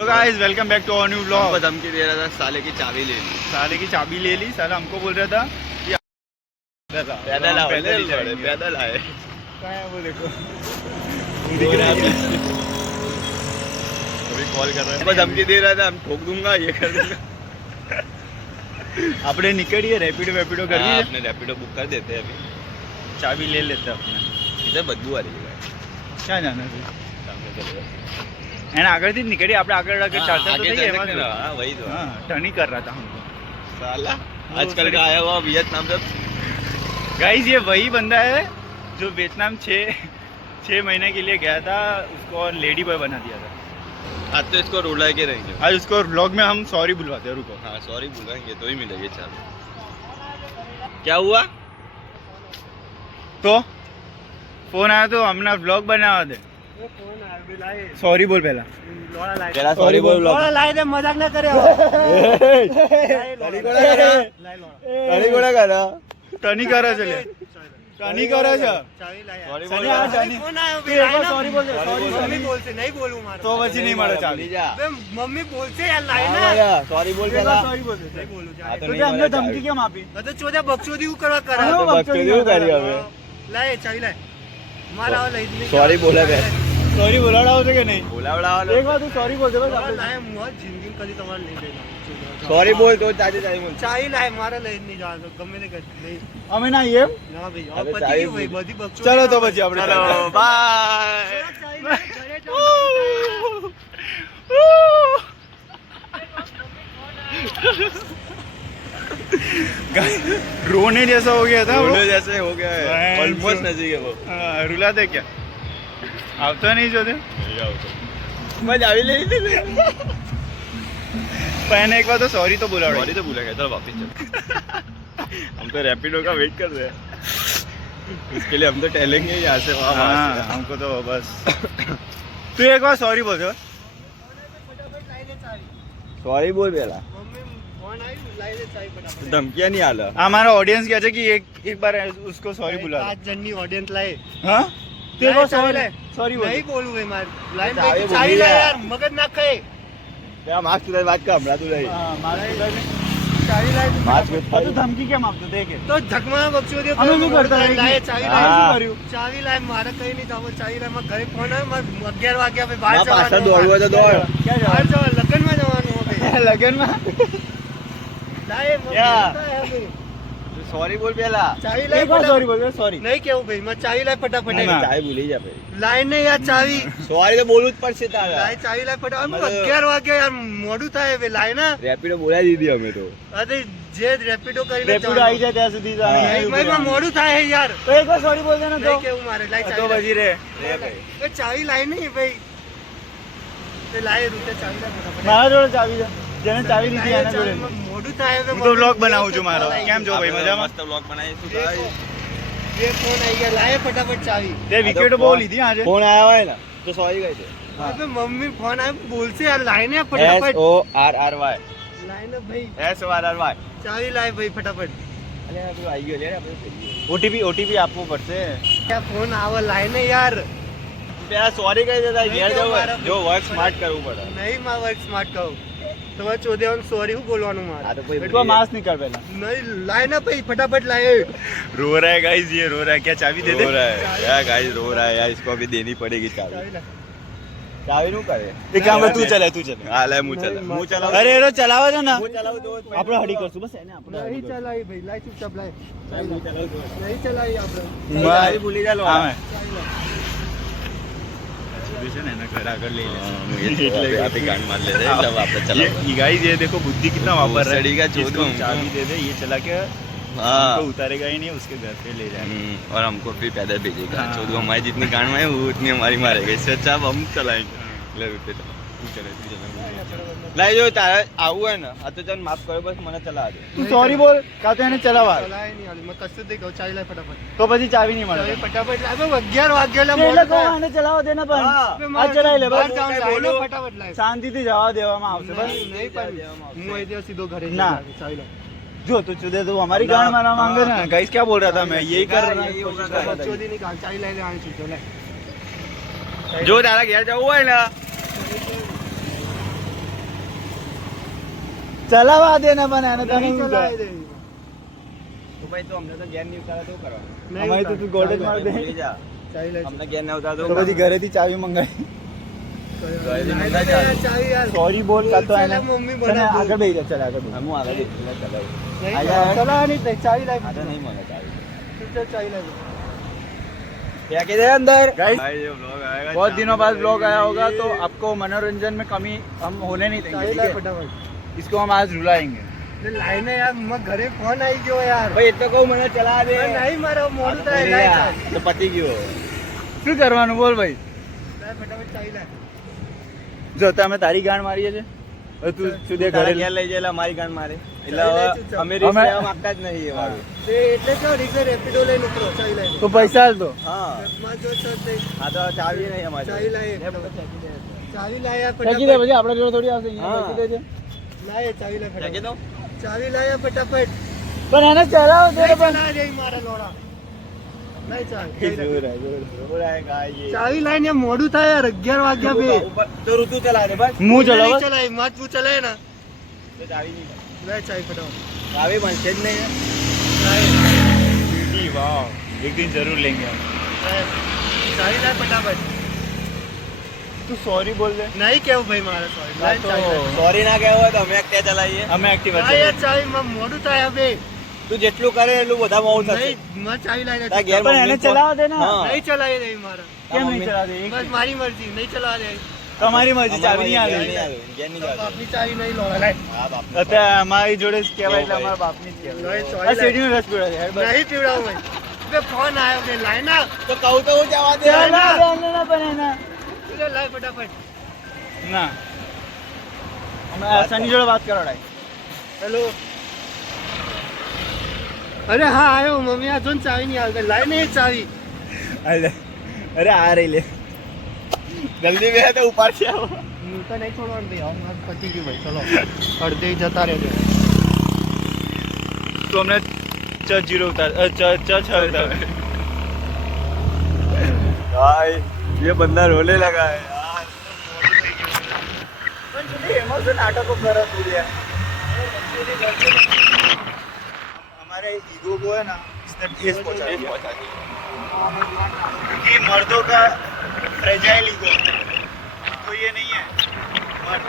तो guys welcome back to our new vlog. धमकी दे रहा था, साले की चाबी ले ली। साले की चाबी ले ली। साला हमको बोल रहा था कि पैदल आओ, पैदल आए। कहाँ है वो देखो, दिख रहा है अभी कॉल कर रहा है। धमकी दे रहा था, हम ठोक दूंगा, ये कर दूंगा। अपने निकलिए, रैपिडो वैपिडो कर दी। अपने रैपिडो बुक कर देते हैं अभी, चाबी ले लेते अपने। इधर बदबू आ रही है। क्या जाना है सामने चलेगा एना આગળથી જ નીકળી, આપણે આગળ આગળ ચાલતા તો થઈએ એમાં તો। हाँ वही तो। हाँ टर्न ही कर रहा था हमको साला आजकल का आया हुआ वियतनाम से। गाइस ये वही बंदा है जो वियतनाम 6 महीने के लिए गया था, उसको और लेडी बॉय बना दिया था। आज तो इसको रुला के रहेंगे। आज उसको व्लॉग में हम सॉरी बुलवाते हैं, रुको। हाँ सॉरी बुलाएंगे तो ही मिलेगी चाबी। क्या हुआ? तो फोन आया तो हमने व्लॉग बनावा दे। सॉरी बोल पहला। तेरा सॉरी बोल। मजाक ना करे। गाड़ी घोड़ा करा टनी करा चले, टनी करा जा। सॉरी बोल दे। मम्मी बोलते नहीं बोलूं मारा तो પછી નહીં મળે ચાબી। मम्मी बोलते यार लाइन ना सॉरी बोल सॉरी बोल दे। नहीं बोलूं हाँ, तो તો नहीं તે અમને મળે ધમકી ચાબી। કેમ આપી? तो चोदा बकचोदी करवा करा हाँ, बकचोदी કરી હવે। लाए चाबी लाए मारा वाला इतने सॉरी बोला बे। સોરી બોલાવડાવો છે કે નહીં? બોલાવડાવવાનો। એક વાર તું સોરી બોલ દે બસ આપણે। लाए मुझे जिंदगी कभी तुम्हारे नहीं देना सॉरी बोल तो चाची चाची बोल। चाबी लाए मारा ले नहीं जान तो गમે ने नहीं અમે ના એમ। ना भाई अबे और चाबी पति की भाई बोल। बड़ी बकचोदी ચલો તો પછી આપણે चलो बाय। चाबी लाए, घरे जाओ। रोने जैसा हो गया था वो। बोलो जैसे हो गया है, भैंस। ऑलमोस्ट नजदीक है वो। हाँ, रुला दे क्या? આવતો નહીં જો તે मैं चाबी ले ली। પણ એક વાર તો સોરી તો બોલાવડે। सॉरी तो भूलेगा, चलो वापस चलो। हम तो रैपिडो का वेट कर रहे हैं, उसके लिए हम तो टहलेंगे यहाँ से वहाँ वहाँ हाँ से। हमको तो बस तू एक बार सॉरी बोल दे। फटाफट लाए ले चाबी सॉरी बोल पहला, मम्मी फोन आई लाए ले चाबी फटाफट धमकियाँ नहीं आला। हमारा ऑडियंस क्या है कि एक बार उसको सॉरी बुला दे। 5 जन ऑडियंस लाए हाँ तू एक लाए बार चाबी सॉरी लाए। सॉरी बोल नहीं दे। बोलूं भाई मार लाइन चाबी पे बोली चाबी लाए है। यार मगज ना खाए क्या मास्क तुझे बात का हमला तुझे हाँ, मारा इधर में। चाबी लाए मास्क में और तू धमकी क्या मारतो देख तो झकमा बकचोदी અમે શું કરતા लाए चाबी हाँ। लाए શું કર્યું? चाबी लाए मारा कहीं नहीं था वो चाबी लाए मैं घरे फोन है मैं 11 વાગ્યા पे बाहर पासा दौड़वा तो दौड़। क्या बाहर जवाब? जाओ लगन में जवान हो गए लगन में लाए क्या? मम्मी सॉरी बोल पहला। चाबी लाए एक बार सॉरी बोल दे। सॉरी नहीं क्यों भाई मैं चाबी लाए फटाफट ना। चाय भूल ही जा भाई। लाइन नहीं यार चाबी सॉरी तो बोलू જ પડશે તારા। लाए चाबी लाए फटाफट मतलब- 11 વાગ્યા यार મોડું થાય હવે લાય ના રેપિડો બોલાવી દીધી અમે તો। અરે જે રેપિડો કરીને રેપિડો આવી જાય ત્યાં સુધી હા. ભાઈ મોડું થાય છે યાર તો એક વાર સોરી બોલ દે ને તો નહીં કેવું મારે લાય તો ચાબી પછી રે એ ચાવી લાય નહીં ભાઈ એ લાય રૂટે ચાવી લાય ફટાફટ મારા જોડે ચાવી છે, જેને ચાવી લીધી એના જોડે। મોડું થાય હવે હું તો વ્લોગ બનાવું છું મારો। કેમ છો ભાઈ, મજામાં? મસ્ત વ્લોગ બનાવીશું ये ભાઈ। फोन आई है लाए फटाफट चावी તે વિકેટ બહુ લીધી આજે। ફોન આવ્યા હોય ને તો સોરી કહી દે। अबे मम्मी फोन आया बोल से यार लाइन है S फटाफट O R R Y line है भाई S O R R Y। चावी लाए भाई फटाफट અરે આ પેલું આવી ગયો લે આપણે। ઓટીપી આપવું પડશે। क्या फोन आवा लाइन है यार પેલા સોરી કહી દેતા નહીં ઘેર કેવું જવું મારા જો વર્ક ભાઈ? સ્માર્ટ કરવું પડે। नहीं मां वर्क स्मार्ट कहो तुम्हारे चौदह सॉरी हूँ बोलवानू આ मार તો કોઈ પેટમાં માસ્ક निकाल पहला। नहीं लाइन है भाई फटाफट लाए रो रहा है गाइस, ये रो रहा है। क्या चाबी दे दे? रो रहा है यार गाइस, रो रहा है यार, इसको अभी देनी पड़ेगी चाबी। चावी लाए चाबी નું કરે। એક કામ કર, તું ચલાય તું ચલાય। હા લે હું ચલાવ, હું ચલાવ। અરે એરો ચલાવો છે ને, હું ચલાવું તો આપણે હડી કરશું બસ એને આપણે नहीं चलाई भाई लाए चुपचाप लाए હું ચલાવું તો नहीं चलाई आप लोग ચાવી ભૂલી જા લો। આમે चावी लाए છે ને એના ઘર આગળ લઈ લે। એટલે આપે ગાંડ માર લે રે એટલે આપણે ચલાવ। ये गाइस ये देखो बुद्धि कितना वापर रहा सड़ी का है। चोदो इसको हमको। चाबी दे दे, ये चला के हाँ हमको उतारेगा ही नहीं, उसके घर पे ले जाएगा। और हमको फिर पैदल भेजेगा। हाँ। चौदह हमारी जितनी गांड में है वो उतनी हमारी मारेगा, इससे अच्छा अब हम चलाएंगे। ले रुपये चला तू चले तू चला लाइ जो तारा આવું હોય ને આ તો તને માફ કરો, બસ મને ચલા દે। તું સોરી બોલ કાં તો એને ચલાવા। चलाए नहीं वाली मैं कसर देखो चावी लाए फटाफट તો પછી ચાવી નહીં મળે। चावी फटाफट लाए 11 વાગ્યા એટલે मोड़ કહો આને ચલાવવા દે ને પણ હા। આ ચલાવી લે બસ। बोलो फटाफट लाए શાંતિથી જવા દેવામાં આવશે બસ। नहीं नहीं पर હું અહીંથી સીધો ઘરે ના। ચાવી લાए જો તું ચુદે तो हमारी गांड मारा मांगे ना। गाइस क्या बोल रहा था मैं, यही कर रहा यही होगा। था। बच्चों दी निकाल चावी लाए आने छूटो लाए જો તારા ઘેર જવું હોય ને ચલાવા દે ને પણ એને તો નહીં નહીં ચલાવી દે તો ભાઈ તો અમને તો ગેર નહીં ઉતારે તો કરવાનું નહીં અમારી તો તું ગોળ જ માર દે ભૂલી જા ચાવી લાય અમને ગેર ના ઉતારે તો તો પછી ઘરેથી ચાવી મંગાવી ચાવી યાર સોરી બોલ કાતો એને મમ્મી તને બના આગળ બેહી જા ચાલ આગળ બેહી. હું આગળ ચલાવી ચલાવવાની જ નહીં, ચાવી આ લાય તો નહીં મને ચાવી ચાવી લાય क्या कहते हैं अंदर Guys, भाई ये ब्लॉग आएगा बहुत दिनों बाद ब्लॉग आया होगा तो आपको मनोरंजन में कमी हम होने नहीं देंगे ચાવી ठीक લાય है? ફટાફટ इसको हम आज रुलाएंगे એટલે લાઈને યાર મગ ઘરે ફોન આવી ગયો યાર भाई इतना कहूँ मैंने चला दे નહીં મારો મોડું થાય લાય ચાવી. तो पति क्यों શું કરવાનું બોલ ભાઈ લાય ફટાફટ ચાવી લાય જો તમે તારી ગાણ મારીએ છે હવે તું સુધે ઘરે ઘરે ઘેર લઈ જાય મારી ગાન મારે એટલે હવે અમે અમે- રિસ્ક લેવા માંગતા જ નહીં એ વાળું તે એટલે જો રીઝે રેપિડો લઈને ઉતરો ચાવી લાય તો પૈસા આલ દો હા માં જો છો તે આ તો ચાવી નહીં અમારી ચાવી લાય ચાવી લાય યાર ફેંકી દે ફટાફટ પછી આપણા જોડે થોડી આવશે અહીંયા હા. ફેંકી દેજે. લાય ચાવી લાય ફેંકી ફટાફટ દો ચાવી લાય ફટાફટ પણ એને ચલાવો દે નહીં પણ ચલાવે છે મારા લોડા નહીં ચાવી જોર હે, જોર હે. જरूर आएगा ये ચાવી લાઈને મોડું થાય યાર 11 વાગ્યા બે ऊपर तो ऋतु चला दे बस હું ચલાવો નહીં ચલાય મત તું ચલાય ને तो चावी नहीं લાય ચાવી ફટાફટ चावी बनते જ નહીં ब्यूटी वाह एक दिन जरूर लेंगे हम લાય. ચાવી લાય ફટાફટ तू सॉरी बोल दे નહીં કેવું ભાઈ મારે સોરી લાય તો ચાવી લાય. सॉरी ना कहो तो અમે क्या चलाइए અમે એક્ટિવા લાય યાર ચાવી માં મોડું થાય હવે તું જેટલું કરે એટલું બધા બહુ થશે નહીં મત ચાવી લાય તારા ઘેર પણ એને ચલાવવા દે ને હા. નહીં ચલાય નહીં મારા કેમ નહીં ચલાવવા દે બસ મારી મરજી નહીં ચલાવા દે તમારી મરજી ચાવી નહીં ઘેર આવી આવે, ઘેર નહીં જવાનું. બાપની ચાવી નહીં લો લાય હા, બાપ. અત્યારે અમારી જોડે જ કહેવાય એટલે ભાઈ. અમારા બાપની જ નહીં, કહેવાય sorry, આ શેરડીનો રસ પીવડાવે છે. હેડ બસ. નહીં પીવડાવું ભાઈ બે ફોન આવ્યો બે લાય ના તો કહું તો હું જવા દે ચાલ. ના, ના, ના, પણ એના. તું લાય ફટાફટ ના અમે સની જોડે વાત કરાવડાય હેલો અરે હા આવ્યો મમ્મી આ જો ને ચાવી નહીં આવતી લાય ને એ ચાવી અરે અરે આ રહી લે જલ્દી બે તો ઉપાડ છે આવો. હું તો નહીં છોડવાનું ભાઈ આવું મારું પતી ગયું ભાઈ ચલો અડધે જતા રહેજો તો અમને ચ0 ઉતાર ચ6 ઉતાર भाई ये बंदा रोने लगा है यार એમાં શું નાટકો કરો તું યાર हमारे ईगो को है ना इसने ठेस पहुंचा दिया क्योंकि मर्दों का फ्रेजाइल ईगो तो ये नहीं है मर्द